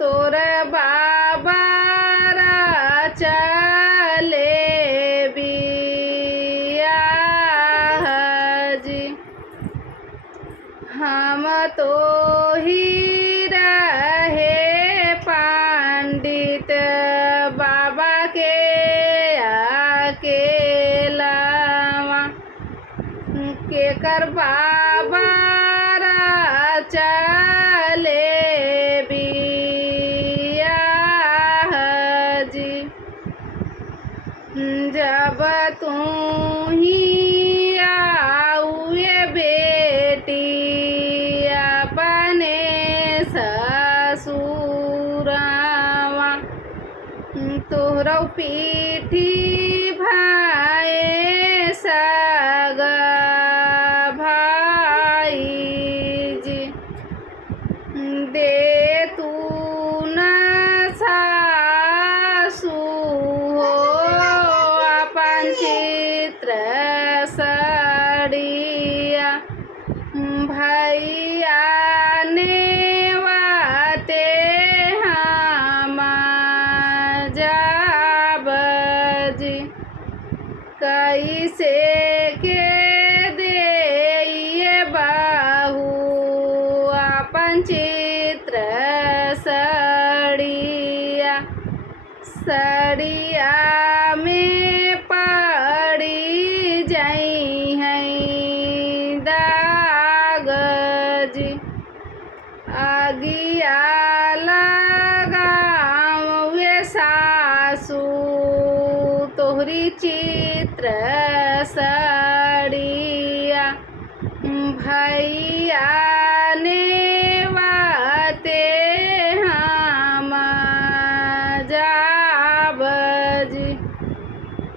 तोर बाबारा चले बियाह जी। हम तो ही रहे पंडित बाबा के अकेलावा केकर बाबा चले बियाह जी। जब तू ही आउए बेटी अपने ससुरावा तोहरो पीठी भाए सगा भाई जी। दे तू न सासू हो अपन चित्र सड़िया भैया ने वाते हम जाब जी। कैसे के दे बहू अपन चित्र सड़िया सड़िया में पड़ी जाई हैं दाग जी। आगिया लगावे सासू तोहरी चित्र सड़िया भैया ने वाते हम जाब जी।